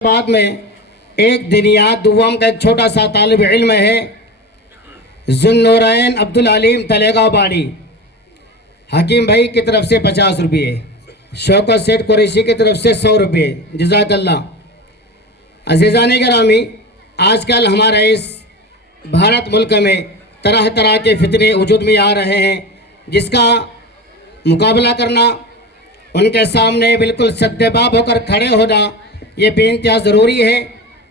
بعد میں ایک دنیات دوم کا ایک چھوٹا سا طالب علم ہے ذوالنورین عبدالعلیم تلیگا باڑی. حکیم بھائی کی طرف سے 50 روپے، شوکت سیٹھ قریشی کی طرف سے 100 روپے. جزاک اللہ. عزیزان گرامی، آج کل ہمارا اس بھارت ملک میں طرح طرح کے فتنے وجود میں آ رہے ہیں، جس کا مقابلہ کرنا، ان کے سامنے بالکل سدباب ہو کر کھڑے ہونا یہ بے انتہا ضروری ہے.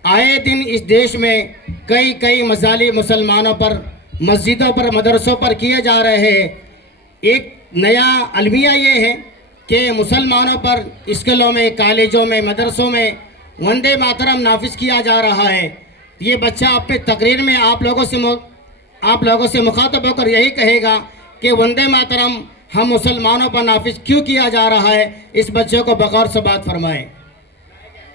آئے دن اس دیش میں کئی مظالم مسلمانوں پر، مسجدوں پر، مدرسوں پر کیے جا رہے ہیں. ایک نیا المیہ یہ ہے کہ مسلمانوں پر اسکولوں میں، کالجوں میں، مدرسوں میں وندے ماترم نافذ کیا جا رہا ہے. یہ بچہ اپنے تقریر میں آپ لوگوں سے مخاطب ہو کر یہی کہے گا کہ وندے ماترم ہم مسلمانوں پر نافذ کیوں کیا جا رہا ہے. اس بچے کو بغور سے بات فرمائیں.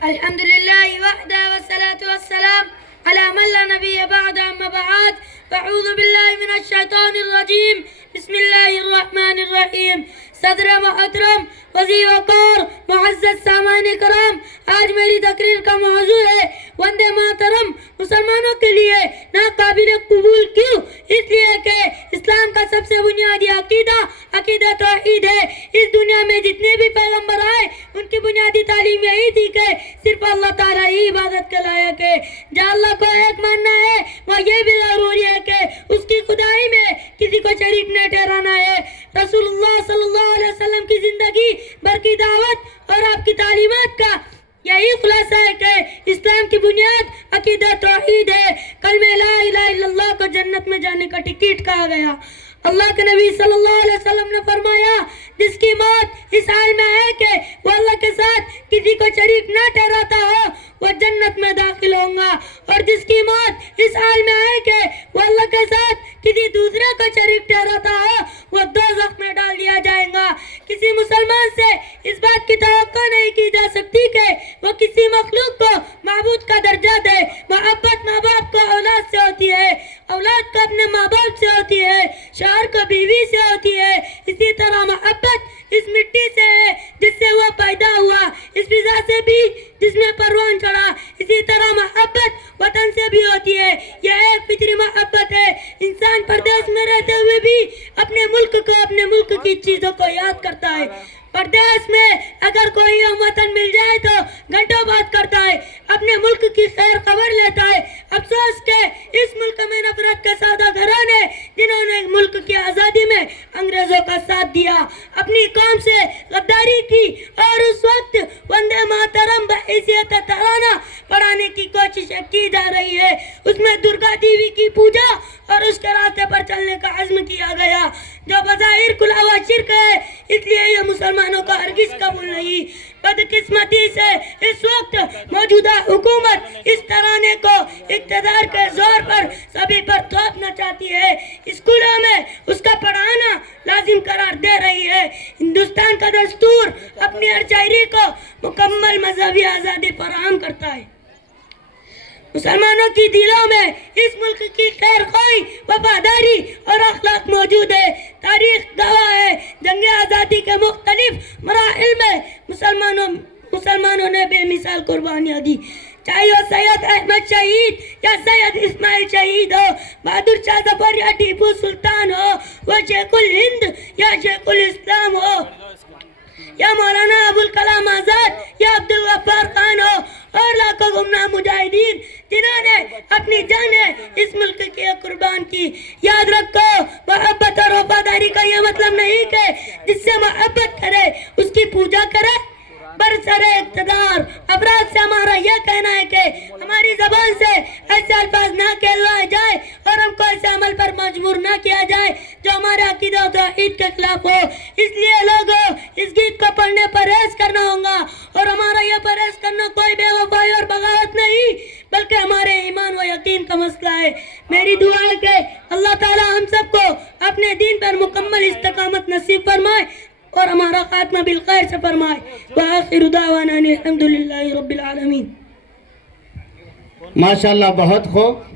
الحمدللہ وحدہ والصلاة والسلام علی من لا نبی بعد. اما بعد فاعوذ باللہ من الشیطان الرجیم. بسم اللہ الرحمن الرحیم. صدر محترم، وزیر وقار، معزز سامان کرام، آج میری تقریر کا موضوع ہے وندے ماترم مسلمانوں کے لیے ناقابل قبول کیوں؟ اس لیے کہ اسلام کا سب سے بنیادی عقیدہ توحید ہے. اس دنیا میں جتنے بھی پیغمبر آئے ان کی بنیادی تعلیم یہی تھی کہ صرف اللہ تعالیٰ ہی عبادت کے لائق ہے. جہاں اللہ کو ایک ماننا ہے وہ یہ بھی ضروری ہے کہ اس کی خدائی میں کسی کو شریک نہ ٹھہرانا ہے. رسول اللہ صلی اللہ علیہ وسلم کی زندگی بھر کی دعوت اور آپ کی تعلیمات کا یہی خلاصہ ہے کہ اسلام کی بنیاد عقیدہ توحید ہے. کلمہ لا الہ الا اللہ کو جنت میں جانے کا ٹکٹ کہا گیا. اللہ کے نبی صلی اللہ علیہ وسلم نے فرمایا جس کی موت اس حال میں ہے کہ وہ اللہ کے ساتھ کسی کو شریک نہ ٹھہراتا ہو وہ جنت میں داخل ہوں گا، اور جس کی موت اس حال میں ہے کہ وہ اللہ کے ساتھ کسی دوسرے کو شریک ٹھہراتا ہو وہ دوزخ میں ڈال دیا جائے گا. کسی مسلمان سے اس بات کی توقع نہیں کی جا سکتی کہ وہ کسی مخلوق کو معبود کا درجہ دے. محبت ماں باپ کو اولاد سے ہوتی ہے، اولاد کو اپنے ماں باپ سے ہوتی ہے، شوہر کو بیوی سے ہوتی ہے. اسی طرح محبت اس مٹی سے ہے جس سے وہ پیدا ہوا، اس فضا سے بھی جس میں پروان چڑھا. اسی طرح محبت وطن سے بھی ہوتی ہے. یہ ایک فطری محبت ہے. انسان پردیس میں رہتے ہوئے بھی اپنے ملک کو، اپنے ملک کی چیزوں کو یاد کرتا ہے. پردیس میں اگر کوئی ہم وطن مل جائے تو گھنٹوں بات کرتا ہے، اپنے ملک کی خیر خبر لیتا ہے. افسوس کہ اس ملک میں نفرت کے سادہ گھرانے جنہوں نے ملک کی آزادی میں انگریزوں کا ساتھ دیا، اپنی قوم سے غداری کی اور اس وقت وندے ماترم بحیثیت ترانہ پڑھانے کی کوششیں کی جا رہی ہے. اس میں درگا دیوی کی پوجا اور اس کے راستے پر چلنے کا عزم کیا گیا جو بظاہر کھلا ہوا شرک ہے. اس لیے یہ مسلمانوں کا ہرگز قبول نہیں. بدقسمتی سے اس وقت موجودہ حکومت اس ترانے کو اقتدار کے زور پر سبھی پر تھوپنا چاہتی ہے. اسکولوں میں اس کا پڑھانا لازم قرار دے رہی ہے. ہندوستان کا دستور اپنی ہر شہری کو مکمل مذہبی آزادی فراہم کرتا ہے. مسلمانوں کی دلوں میں اس ملک کی خیر خواہی، وفاداری اور اخلاق موجود ہے. تاریخ گواہ ہے جنگ آزادی کے مختلف مراحل میں مسلمانوں نے بے مثال قربانیاں دی. چاہے وہ سید احمد شہید یا سید اسماعیل شہید ہو، بہادر شاہ ظفر یا ٹیپو سلطان ہو، وہ شیخ الہند یا شیخ الاسلام ہو، یا مولانا ابوالکلام آزاد یا عبدالغفار خان ہو، اور لاکھوں گمنام مجاہدین جنہوں نے اپنی جانیں اس ملک کی قربان کی. یاد رکھو، محبت اور وفاداری کا یہ مطلب نہیں کہ جس سے محبت کرے اس کی پوجا کرے. برسر اقتدار افراد سے ہمارا یہ کہنا ہے کہ ہماری زبان سے ایسے الفاظ نہ کہلوائے جائے اور ہم کو ایسے عمل پر مجبور نہ کیا جائے جو ہمارے عقیدہ و توحید کے خلاف ہو. اس لیے لوگوں اس گیت کو پڑھنے پرہیز کرنا ہوگا، اور ہمارا یہ پرہیز کرنا کوئی بے وفائی اور بغاوت نہیں بلکہ ہمارے ایمان و یقین کا مسئلہ ہے. میری دعا ہے کہ اللہ تعالی ہم سب کو اپنے دین پر مکمل استقامت نصیب فرمائے اور ہمارا خاتمہ بالخیر سے فرمائے. وآخر دعوانا الحمدللہ رب العالمین. ماشاءاللہ، بہت خوب.